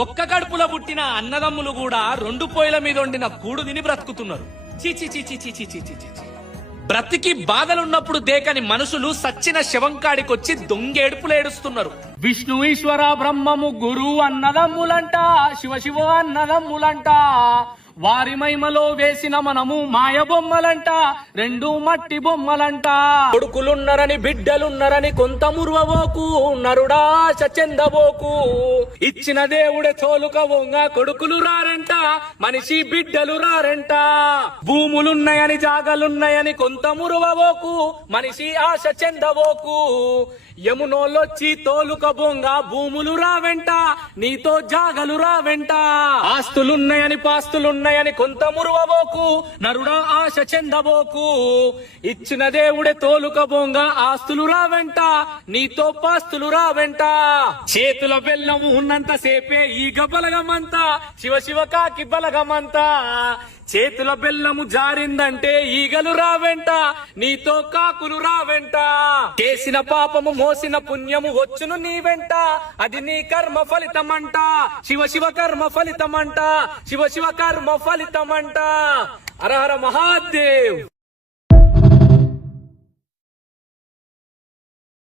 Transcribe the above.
ఒక్క కడుపులో పుట్టిన అన్నదమ్ములు కూడా రెండు పొయ్యిల మీద వండిన కూడు తిని బ్రతుకుతున్నారు. చీచి చీచి చీచి చీచి చీచి. బ్రతికి బాధలున్నప్పుడు దేకని మనుషులు సచ్చిన శవంకాడికొచ్చి దొంగేడుపులు ఏడుస్తున్నారు. విష్ణు ఈశ్వర బ్రహ్మము గురు అన్నదమ్ములంట, శివ శివ అన్నదమ్ములంట. వారి మహిమలో వేసిన మనము మాయ బొమ్మలంట, రెండు మట్టి బొమ్మలంట. కొడుకులున్నరని బిడ్డలున్నరని కొంత మురువబోకు, నరుడా చెందబోకు. ఇచ్చిన దేవుడే తోలుక వంగ కొడుకులు రారంట, మనిషి బిడ్డలు రారంట. భూములున్నాయని జాగలున్నాయని కొంత మురువబోకు, మనిషి ఆశ చెందబోకు. యమునోళ్ళొచ్చి తోలుక బొంగ భూములు రావెంట, నీతో జాగలు రావెంట. ఆస్తులున్నాయని పాస్తులున్నాయని కొంత మురువబోకు, నరుడా ఆశ చెందబోకు. ఇచ్చిన దేవుడే తోలుక బొంగ ఆస్తులు రావెంట, నీతో పాస్తులు రావెంట. చేతుల బెల్లము ఉన్నంత సేపే ఈగ బలగమంతా, శివ శివ కాకి బలగమంతా. చేతుల బెల్లము జారిందంటే ఈగలు రావెంట, నీతో కాకులు రావెంట. చేసిన పాపము మోసిన పుణ్యము వచ్చును నీ వెంట, అది నీ కర్మ ఫలితమంట. శివ శివ కర్మ ఫలితమంట, శివ శివ కర్మ ఫలితమంట. హర హర మహాదేవ్.